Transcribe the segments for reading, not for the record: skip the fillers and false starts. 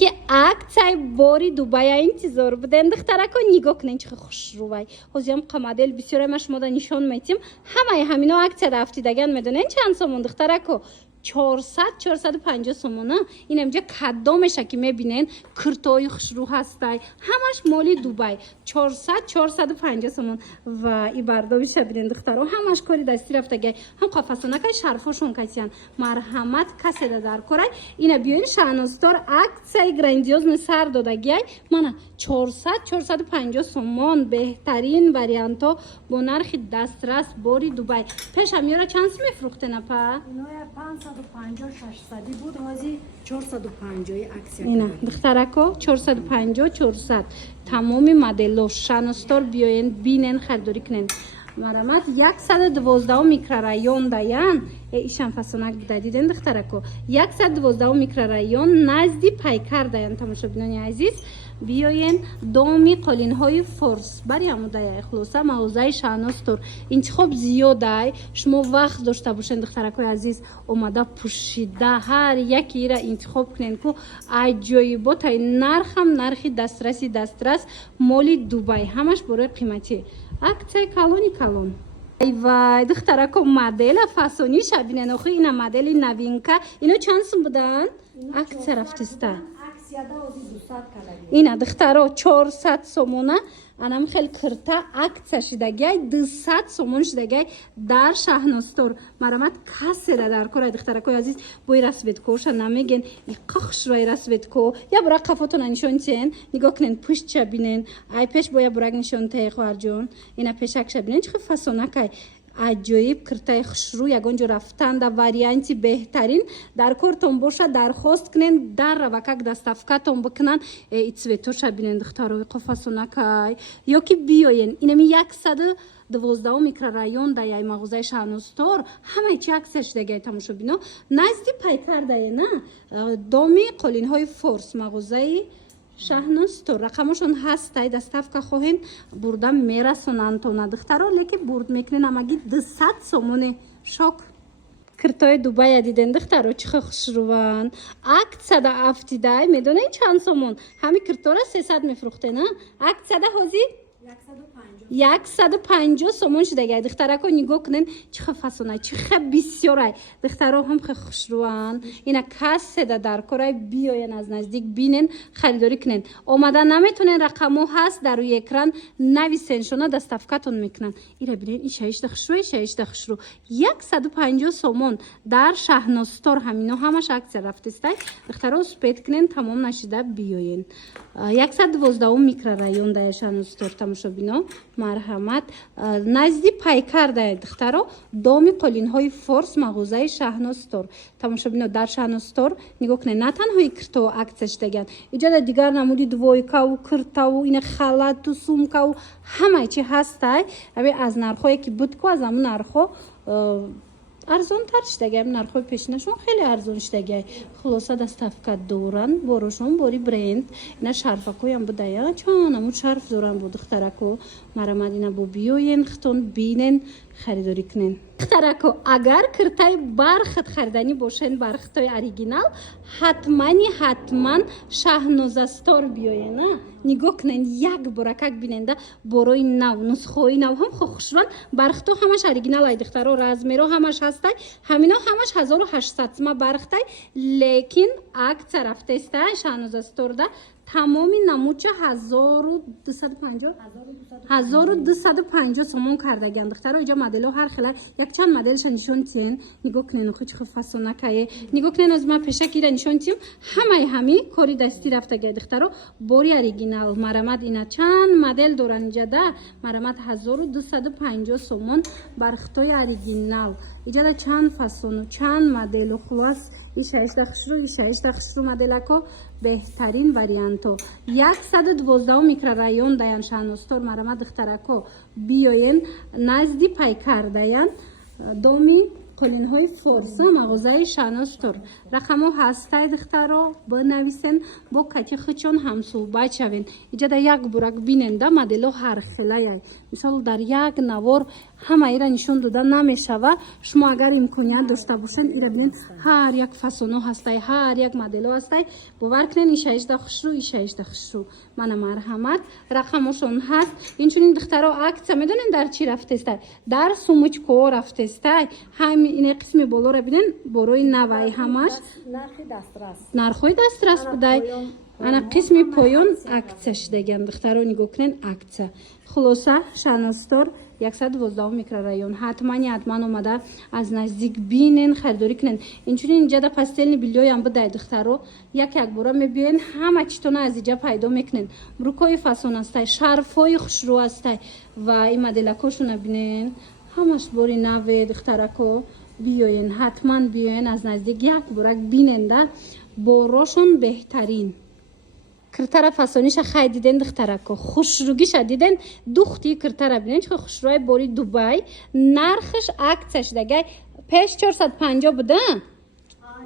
ки акцияи бори Дубай интизор буден. Духтарако нигоҳ кунед чӣ хушрӯвай. ҳозирам модел бисёре ма шумода нишон метим. ҳамаи ҳамино акция дафтидаган медонен чанд сомон духтарако? 400-450 сомона. Ин амҷа кадомеша ки мебинен киртои хушрӯ ҳастай. ҳамаш моли Дубай. 400-450 сомон. Ва и бардобиша бинен духтаро. ҳамаш кори дастӣ рафтагай. ҳам қафасонакай шарфошон касиян. Марҳамат каседа дар корай. Ина биёин Шаҳностор аксияи грандиозни сар додагиай. Мана 400-450 сомон беҳтарин варианто бо нархи дастрас бори Дубай. Пешам ёра чанд мефрӯхтен апа? 550-600 буд, ҳозир 450 аксия. Ина духтарако 450-400 тамоми модело Шаҳностор биёен бинен харидорӣ кунен. Марамат 112 микрорайон даян ишан фасонак буда диден духтарако 112 микрорайон назди пайкар даян. тамошобинони азиз биёен доми қолинҳои форс бариамудая хулоса мағозаи Шаҳностор интихоб зиёдай. шумо вақт дошта бошен духтаракои азиз омада пӯшида ҳар яки ира интихоб кунен ку аҷоиботай нархам нархи дастрас моли Дубай ҳамаш борои қиматӣ аксияи калони калон. Айвай духтарако модела фасони шабинен охи ина модели новинка ино чанд сум будан аксия рафтиста ина духтаро 400 сомона анам хел кирта акция шидагай 200 сомон шидагай дар Шаҳностор марамат касера дар корай духтаракои азиз бои расветкоша намеген и қахшрай расветко я бура қафотона нишонтен нигоҳ кунен пӯштша бинен ай пеш боя бурак нишонтаи хоҳарҷон ина пешакша бинен чихи фасонакай аҷоиб киртаи хушрӯ ягон ҷо рафтанда варианти беҳтарин дар кортон боша дархост кунен дарра ва как доставкатон бикунан и цветоша бинен духтарои қофасонакай ё ки биёен инами 112 микрорайон даяй мағозаи Шаҳностор ҳамаи чи аксия шидагай тамошобино назди пайкар дая на доми қолинҳои форс мағозаи Шаҳностор рақамошон ҳастай доставка хоҳен бурда мерасонантона духтаро леки бурд мекунен амаги 200 сомони шок киртои Дубая диден духтаро чихе хушрӯван аксияда афтидай медонен чанд сомон ҳами киртора 300 мефрӯхтена аксияда ҳозир 150 сомон шидагай духтарако нигоҳ кунен чихе фасонай чихе бисёрай духтаро ҳам хе хушрӯван ина каседа дар корай биёен аз наздик бинен харидорӣ кунен омада наметонен рақамо ҳаст дар рӯи экран нависен шона доставкатон мекунан ира бинен ишаишда хушрӯ 150 сомон дар Шаҳностор ҳамино ҳамаш аксия рафтистай духтаро успед кунен тамом нашида биёен 112 микрорайон дая Шаҳностор тамошобино марҳамат назди пайкар дая духтаро доми қолинҳои форс мағозаи Шаҳностор тамошобино дар Шаҳностор нигоҳ кунед на танҳои кирто аксия шидаган иҷода дигар намуди двойкаву киртаву ина халату сумкаву ҳамаи чи ҳастай аби аз нархое ки будку аз амун нархо арзонтар шидагай нархои пешинашон хеле арзон шидагай хулоса доставка доран борошон бори бренд ина шарфакоям будая чон амун шарф доран бо духтарако марамад ина бо биёен хитон бинен харидорӣ кунен духтарако агар киртаи бархат хариданӣ бошен бархатои оригинал ҳатман Шаҳнозастор биёена нигоҳ кунен як бора как биненда борои нав нусхои нав ҳам хушрӯван бархато ҳамаш оригиналай духтаро размеро ҳамаш ҳастай ҳамино ҳамаш 1800 сима бархтай лекин акция рафтестай Шаҳнозасторда тамоми намуча 1250 сомон кардаган духтаро иҷа модело ҳар хелар якчанд моделша нишонтиен нигоҳ кунен охи чихи фасонакае нигоҳ кунен аз ма пешак ира нишонтием ҳамаи ҳами кори дастӣ рафтагай духтаро бори оригинал марамад ина чанд модел доран иҷада марамад 1250 сомон бархатои оригинал иҷада чанд фасону чанд моделу хулос ишаишда хушрӯ моделако беҳтарин варианто 112 микрорайон даян Шаҳностор марамад духтарако биёен назди пайкар даян доми қолинҳои форса мағозаи Шаҳностор рақамо ҳастай духтаро бинависен бо кати хичон ҳамсӯҳбат шавен иҷада як бурак биненда модело ҳархелаяй мисол дар як навор ҳамаира нишон дода намешава. Шумо агар имконият дошта бошед ира бинед ҳар як фасоно ҳастай, ҳар як модело ҳастай. бовар кунед иша ишда хушрӯ, иша ишда хушрӯ. Мана марҳамат, рақамошон ҳаст. Инчунин духтаро акция медонен дар чӣ рафтестай? Дар сумочко рафтестай. ҳамин ин қисми болора бинен борои навай ҳамаш нархи дастрас. нархои дастрас будай. Ана қисми поён акция шидаган. Духтаро нигоҳ кунен акция. Хулоса Шаҳностор 112 микрорайон. ҳатман омада аз наздик бинен, харидорӣ кунен. Инчунин инҷа да пастелни билёям будай духтаро. Як бора мебиёен ҳама читона аз инҷа пайдо мекунен. Брукои фасон астай, шарфҳои хушрӯ астай ва ин моделакошона бинен. ҳамаш бори наве духтарако. Биёен, ҳатман биёен аз наздик як борак биненда. Борошон беҳтарин. Киртара фасониша хай диден духтарако. Хушрӯгиша диден. Духти киртара бинен чӣ хушрӯи бори Дубай. Нархиш акция шидагай. Пеш 450 буда?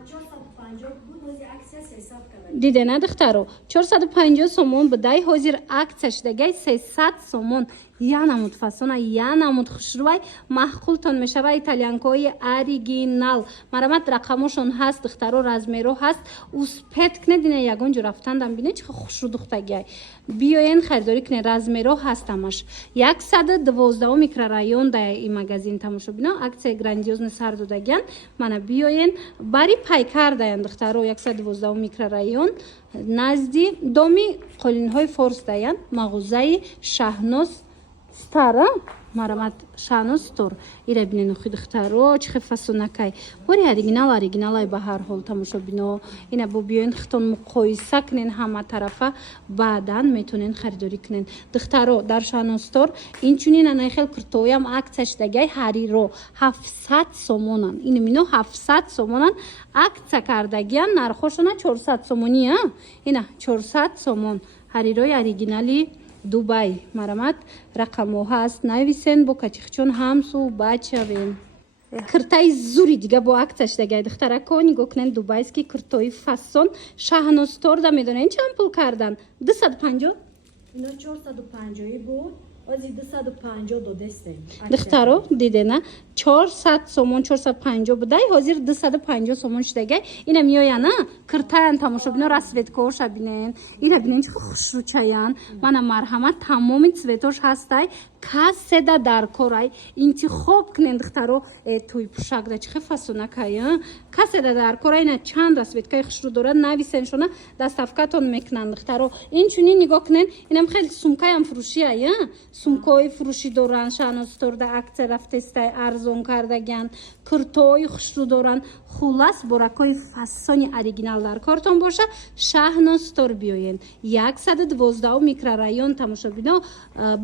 450 буд, ҳозир аксия 300 калай. Дидена духтаро 450 сомон будай, ҳозир акция шидагай 300 сомон. Янамуд фасона, янамуд хушрӯай маҳқултон мешава. итальянкои оригинал. Марамат рақамошон ҳаст духтаро, размеро ҳаст. Успет кунед ина ягон ҷо рафтандам бинед чихо хушрӯ духтагай. Биёен харидорӣ кунед, размеро ҳаст ҳамаш. 112 микрорайон да ин магазин тамошо бино. акция грандиозна сар додаган. Мана биёен бари пайкар даян духтаро 112 микрорайон. назди доми қолинҳои форс даян. мағозаи Шаҳноз стара марамат Шаҳноз стор. ира бинен охи духтаро чихе фасонакай. бори оригиналай ба ҳар ҳол тамошо бино. ина бо биёен хитон муқоиса кунен ҳама тарафа. баъдан метонен харидорӣ кунен. духтаро дар Шаҳноз стор инчунин анаи хел куртоям акция шидагай ҳариро 700 сомонан. ин мино 700 сомонан акция кардагиян. нархошона 400 сомония. ина 400 сомон. ҳарирои оригинали Дубай. марамат рақамо ҳаст. нависен бо качихчон ҳамсу бачавен. киртаи зури дига бо акция шидагай духтарако. нигоҳ кунен дубайский киртои фасон. Шаҳноз торда медонен чанд пул кардан? 250? Ино 450 буд, ҳозир 250 додестем. духтаро дидена 400 сомон 450 будай, ҳозир 250 сомон шидагай. ина миёяна киртаян тамошо бино, расветкоша бинен. ира бинен чӣ хушрӯчаян. мана марҳамат тамоми цветош ҳастай. касседа дар корай интихоб кунен духтаро. туй пушакда чихе фасонакай. касседа дар корай ина чанд расветкаи хушрӯ дорад. нависен шона доставкатон мекунанд духтаро. инчунин нигоҳ кунен. инам хеле сумкаям фурӯшияй. сумкаи фурӯшӣ доранд. Шаҳноз сторда акция рафтестай арзон кардаган. куртои хушрӯ доранд. хулас боракои фасони оригинал дар кортон боша. Шаҳноз стор биёен. 112 микрорайон тамошо бино.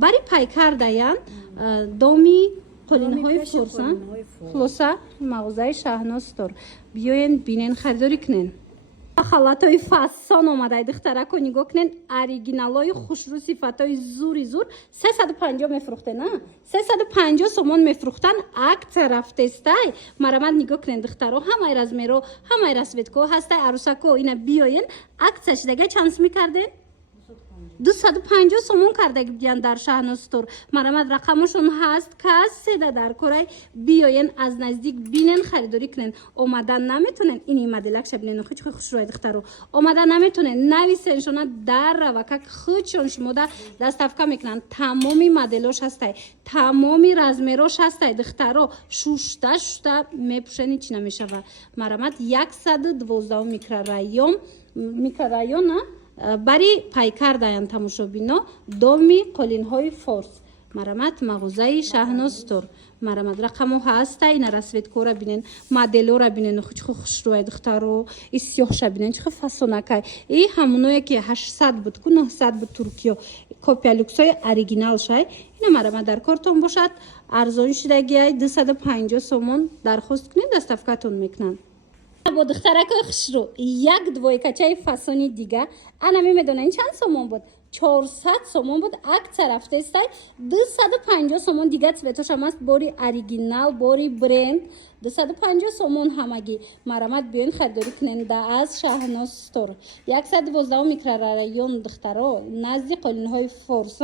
бари пайкар даян. доми қолинҳои форса. хулоса мағозаи Шаҳноз стор. биёен бинен харидорӣ кунен. халатои фасон омадай духтарако. нигоҳ кунен оригиналои хушрӯ сифатои зури зур 350 мефурӯхтен. 350 сомон мефурӯхтан. акция рафтестай. марамат нигоҳ кунен духтаро. ҳамаи размеро, ҳамаи расветко ҳастай. арӯсако ина биёен акция шидагай чанд сум карден? 250 сомон кардагиян дар Шаҳноз стор. марамат рақамошон ҳаст. касседа дар корай. биёен аз наздик бинен харидорӣ кунен. омадан наметонен. ини моделакша бинен охи чӣ хушрӯай духтаро. омадан наметонен. нависен шона дар равакак хучон шумода доставка мекунанд. тамоми моделош ҳастай. тамоми размерош ҳастай духтаро. шушта мепушен ичи намешава. марамат 112 микрорайон бари пайкар даян тамошо бино. доми қолинҳои форс. марамат мағозаи Шаҳноз стор. марамат рақамо ҳаста. ина расветкора бинен. моделора бинен чихо хушрӯай духтаро. и сиёҳша бинен чихо фасонакай. и ҳамоное ки 800 буд ку 900 буд туркиё. копия люксои оригинал шай. ина марамат дар кортон бошад. арзон шидагиай 250 сомон дархост кунед. доставкатон мекунанд. бо духтаракои хушрӯ як двойкачаи фасони дига. ана мемедонен чанд сомон буд? 400 сомон буд. акция рафтестай 250 сомон. дига цветошам аст. бори оригинал, бори бренд. 250 сомон ҳамагӣ. марамат биёен харидорӣ кунен да аз Шаҳноз стор. 112 микрорайон духтаро назди қолинҳои форс.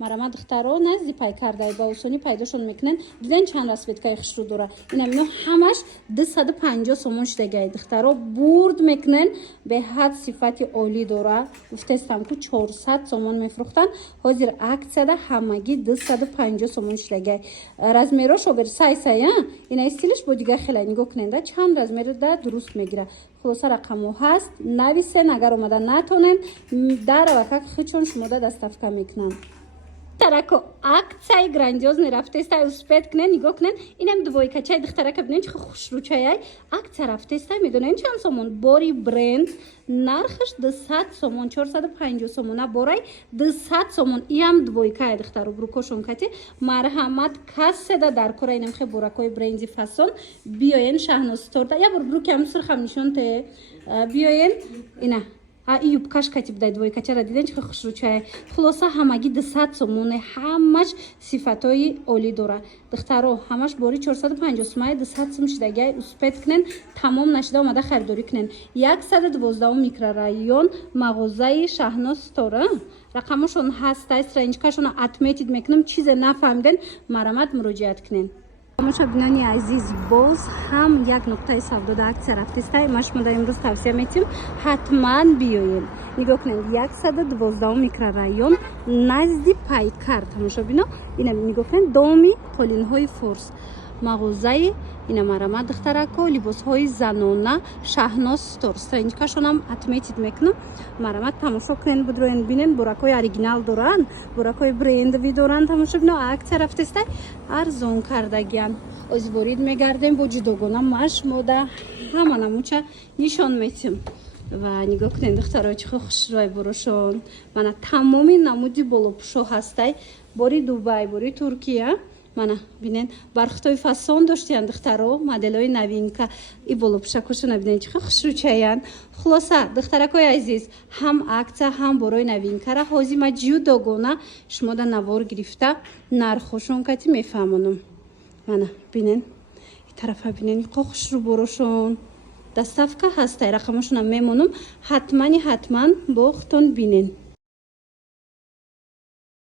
марама духтаро назди пайкардай ба осонӣ пайдошон мекунен. Диден чанд расветкаи хушрӯ дора. Ина мино ҳамаш 250 сомон шудагай. Духтаро бурд мекунен, беҳад сифати олӣ дора. Гуфтестам ку 400 сомон мефурӯхтан. Ҳозир аксияда ҳамагӣ 250 сомон шудагай. Размерош оверсайз а? Ина стилиш бо дигар хеле нигоҳ кунен да чанд размерда дуруст мегира. Хулоса рақамо ҳаст. Нависен, агар омада натонен, дар ва как хичон шумода доставка мекунанд. Тарако акцияи грандиозне рафтестай успет кунен, нигоҳ кунен. Инам двойкачай духтарака бинен чихо хушрӯчаяй. Акция рафтестай медонен чанд сомон? Бори бренд нархаш 200 сомон, 450 сомона борай 200 сомон. Иам двойкай духтаро брукошон кати. Марҳамат касседа дар кора инам хе боракои бренди фасон. Биёен Шаҳноз торта. Я бор брукам сирхам нишонте. Биёен ина юбкаш кати будай двойкачара диден чихо хушрӯчай. Хулоса ҳамагӣ 200 сомоне, ҳамаш сифатои олӣ дора. Духтаро ҳамаш бори 450 сомон 200 сом шидагай успет кунен, тамом нашида омада харидорӣ кунен. 112 микрорайон мағозаи Шаҳноз стора. Рақамошон ҳастай, страничкашона отметид мекунам. Чизе нафаҳмиден марҳамат муроҷиат кунен. Тамошобинони азиз, боз ҳам як нуқтаи савдода аксия рафтестай ма шумода имрӯз тавсия метим. Ҳатман биёед. Нигоҳ кунед 112 микрорайон назди Пайкар. Тамошобино ина нигоҳ кунед доми қолинҳои форс. Мағозаи ина марҳамат духтарако либосҳои занона Шаҳноз стор. Страничкашонам отметид мекунам. Марҳамат тамошо кунен, будроен бинен, боракои оригинал доранд, боракои брендови доранд. Тамошобино аксия рафтестай арзон кардагиян. Озворид мегардем бо ҷудогона машмода ҳама намуча нишон метим. Ва нигоҳ кунен духтаро чихо хушрӯй борошон. Мана тамоми намуди болопӯшо ҳастай. Бори Дубай, бори Туркия. Мана бинен бархтои фасон доштиян духтаро, моделҳои новинка. И болопӯшакошона бинен чихо хушрӯчаян. Хулоса духтаракои азиз, ҳам акция, ҳам борои новинкара ҳозима ҷудогона шумода навор гирифта нархошон кати мефаҳмонам. Мана бинен и тарафа бинен чихо хушрӯ борошон. Доставка ҳастай рақамошонам мемонам. Ҳатман бо хутон бинен.